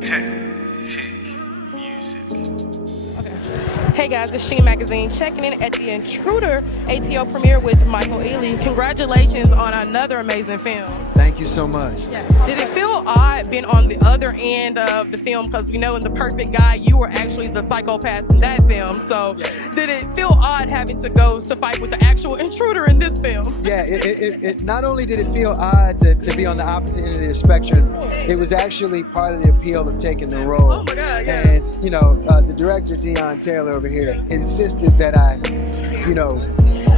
Hey guys, it's Ealy Magazine checking in at the Intruder ATO premiere with Michael Ealy. Congratulations on another amazing film. Thank you so much. Yeah. Did it feel odd being on the other end of the film? Because we know in The Perfect Guy, you were actually the psychopath in that film. So did it feel odd having to go to fight with the actual intruder in this film? Yeah, it not only did it feel odd to be on the opposite end of the spectrum, it was actually part of the appeal of taking the role. Oh my God, yeah. And, you know, the director, Deon Taylor over here, insisted that I, you know,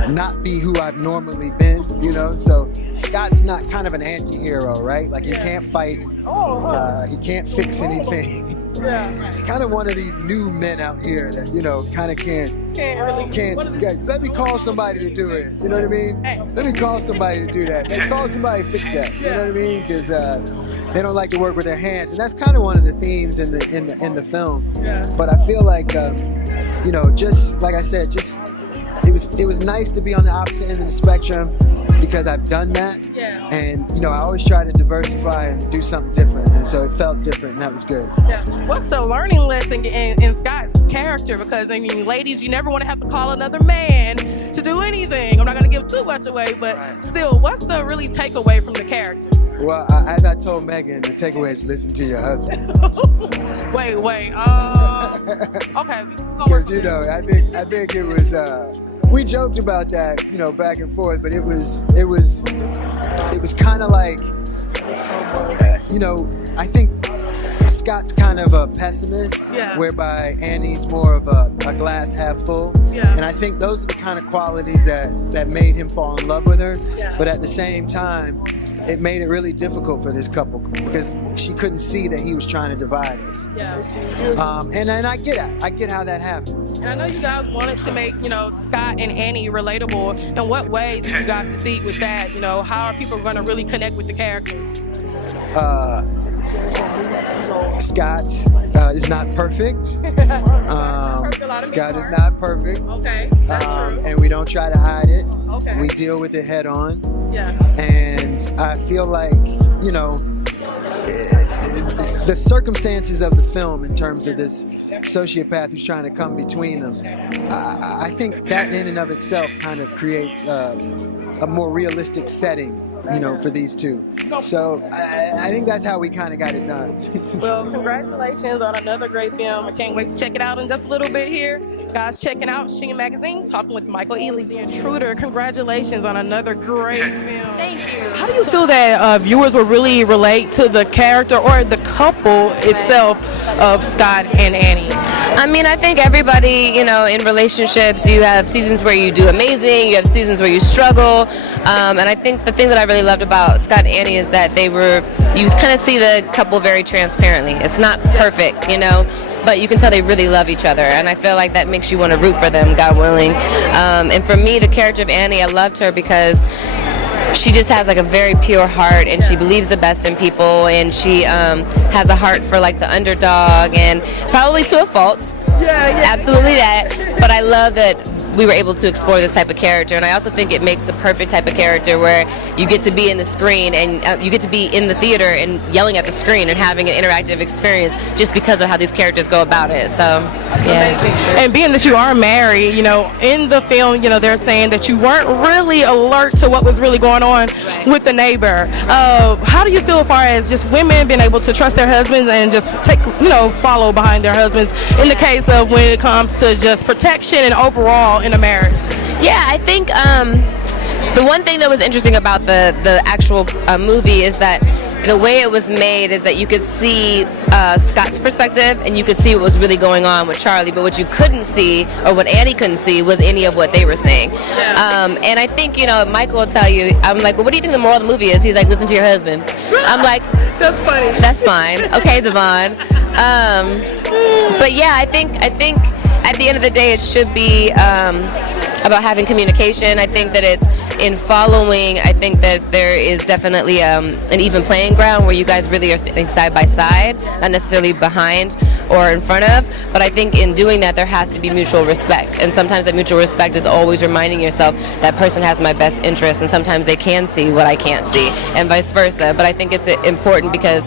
not be who I've normally been, you know? So Scott's not kind of an anti-hero, right? Like he can't fight, he can't fix anything. It's kind of one of these new men out here that, you know, kind of can't guys, let me call somebody to do it, you know what I mean? Let me call somebody to do that. Call somebody to fix that, you know what I mean? Because they don't like to work with their hands, and that's kind of one of the themes in the film. But I feel like, you know, just like I said, just it was nice to be on the opposite end of the spectrum because I've done that, and you know, I always try to diversify and do something different, and so it felt different, and that was good. What's the learning lesson in Scott's character? Because I mean, ladies, you never want to have to call another man to do anything. I'm not going to give too much away, but still, what's the really takeaway from the character? Well, as I told Megan, the takeaway is listen to your husband. wait. Okay. Because you know, I think it was. We joked about that, you know, back and forth, but it was kind of like, you know, I think Scott's kind of a pessimist, whereby Annie's more of a glass half full, and I think those are the kind of qualities that made him fall in love with her, but at the same time, it made it really difficult for this couple because she couldn't see that he was trying to divide us. And I get it. I get how that happens. And I know you guys wanted to make, you know, Scott and Annie relatable. In what ways did you guys succeed with that? You know, how are people going to really connect with the characters? Scott is not perfect. Scott is not perfect. And we don't try to hide it. We deal with it head on. And I feel like, you know, the circumstances of the film in terms of this sociopath who's trying to come between them, I think that in and of itself kind of creates a more realistic setting, you know, for these two. So I think that's how we kind of got it done. Well, congratulations on another great film. I can't wait to check it out in just a little bit here. Guys, checking out Ealy Magazine, talking with Michael Ealy, The Intruder. Congratulations on another great film. Thank you. How do you feel that viewers will really relate to the character or the couple itself of Scott and Annie? I mean, I think everybody, you know, in relationships, you have seasons where you do amazing, you have seasons where you struggle, and I think the thing that I really loved about Scott and Annie is that you kind of see the couple very transparently. It's not perfect, you know, but you can tell they really love each other, and I feel like that makes you want to root for them, God willing. And for me, the character of Annie, I loved her because she just has like a very pure heart, and she believes the best in people, and she has a heart for like the underdog, and probably to a fault. Absolutely that. But I love that we were able to explore this type of character, and I also think it makes the perfect type of character where you get to be in the screen and you get to be in the theater and yelling at the screen and having an interactive experience just because of how these characters go about it. So And being that you are married, you know, in the film, you know, they're saying that you weren't really alert to what was really going on with the neighbor. How do you feel as far as just women being able to trust their husbands and just follow behind their husbands in the case of when it comes to just protection and overall in a marriage? Yeah, I think the one thing that was interesting about the actual movie is that the way it was made is that you could see Scott's perspective and you could see what was really going on with Charlie, but what you couldn't see, or what Annie couldn't see, was any of what they were saying. And I think, you know, Michael will tell you, I'm like, well, what do you think the moral of the movie is? He's like, listen to your husband. I'm like, that's funny. That's fine. Okay, Devon. But yeah, I think at the end of the day, it should be about having communication. I think that in following, I think that there is definitely an even playing ground where you guys really are standing side by side, not necessarily behind or in front of, but I think in doing that there has to be mutual respect, and sometimes that mutual respect is always reminding yourself that person has my best interest, and sometimes they can see what I can't see, and vice versa. But I think it's important because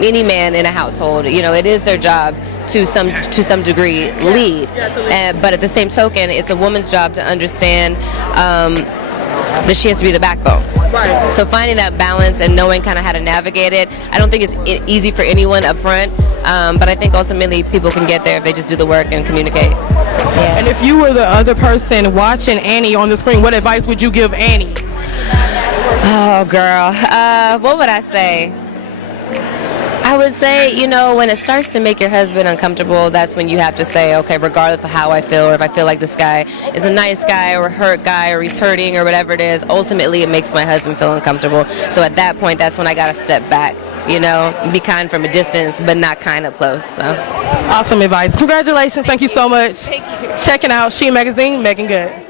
any man in a household, it is their job to some degree lead, but at the same token, it's a woman's job to understand that she has to be the backbone. Right. So finding that balance and knowing kind of how to navigate it, I don't think it's easy for anyone up front, but I think ultimately people can get there if they just do the work and communicate. Yeah. And if you were the other person watching Annie on the screen, what advice would you give Annie? Oh, girl. What would I say? I would say, when it starts to make your husband uncomfortable, that's when you have to say, okay, regardless of how I feel, or if I feel like this guy is a nice guy or a hurt guy or he's hurting or whatever it is, ultimately it makes my husband feel uncomfortable. So at that point, that's when I got to step back, be kind from a distance, but not kind up close. So. Awesome advice. Congratulations. Thank you so much. Checking out She Magazine, Meagan Good.